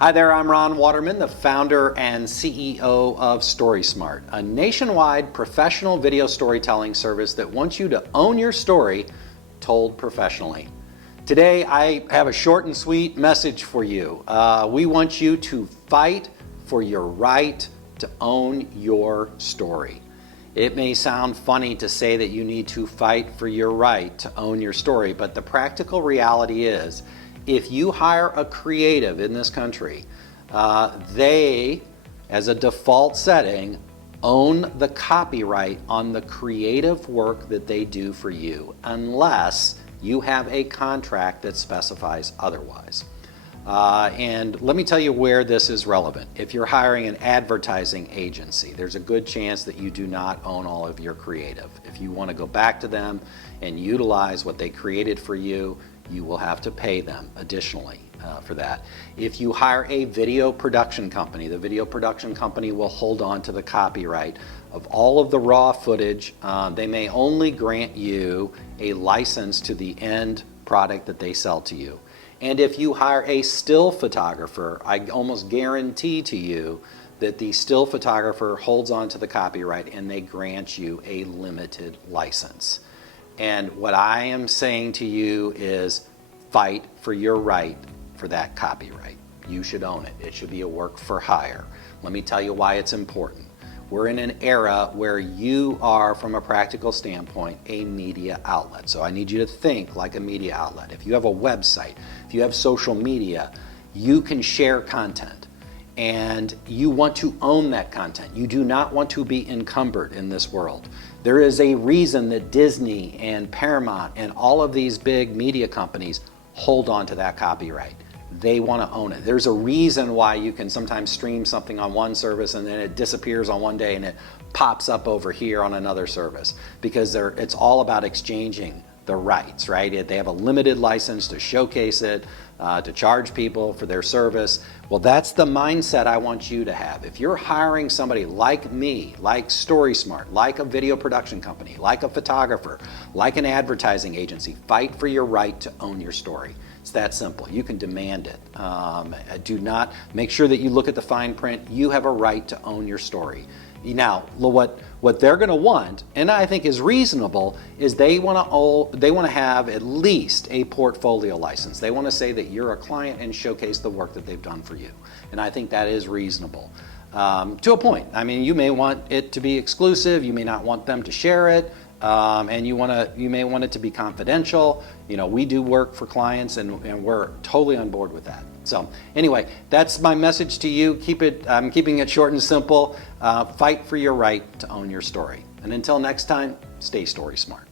Hi there, I'm Ron Waterman, the founder and CEO of StorySMART, a nationwide professional video storytelling service that wants you to own your story told professionally. Today, I have a short and sweet message for you. We want you to fight for your right to own your story. It may sound funny to say that you need to fight for your right to own your story, but the practical reality is, if you hire a creative in this country, they, as a default setting, own the copyright on the creative work that they do for you, unless you have a contract that specifies otherwise. And let me tell you where this is relevant. If you're hiring an advertising agency, there's a good chance that you do not own all of your creative. If you want to go back to them and utilize what they created for you, you will have to pay them additionally for that. If you hire a video production company, the video production company will hold on to the copyright of all of the raw footage. They may only grant you a license to the end product that they sell to you. And if you hire a still photographer, I almost guarantee to you that the still photographer holds on to the copyright and they grant you a limited license. And what I am saying to you is fight for your right for that copyright. You should own it. It should be a work for hire. Let me tell you why it's important. We're in an era where you are, from a practical standpoint, a media outlet. So I need you to think like a media outlet. If you have a website, if you have social media, you can share content. And you want to own that content. You do not want to be encumbered in this world. There is a reason that Disney and Paramount and all of these big media companies hold on to that copyright. They want to own it. There's a reason why you can sometimes stream something on one service and then it disappears on one day and it pops up over here on another service, because it's all about exchanging the rights, right? They have a limited license to showcase it, to charge people for their service. Well, that's the mindset I want you to have. If you're hiring somebody like me, like StorySMART, like a video production company, like a photographer, like an advertising agency, fight for your right to own your story. It's that simple. You can demand it. Do not, make sure that you look at the fine print. You have a right to own your story. Now, what they're going to want, and I think is reasonable, is they want to have at least a portfolio license. They want to say that you're a client and showcase the work that they've done for you. And I think that is reasonable to a point. I mean, you may want it to be exclusive. You may not want them to share it. And you may want it to be confidential. You know, we do work for clients, and we're totally on board with that. So anyway, that's my message to you. I'm keeping it short and simple. Fight for your right to own your story. And until next time, stay story smart.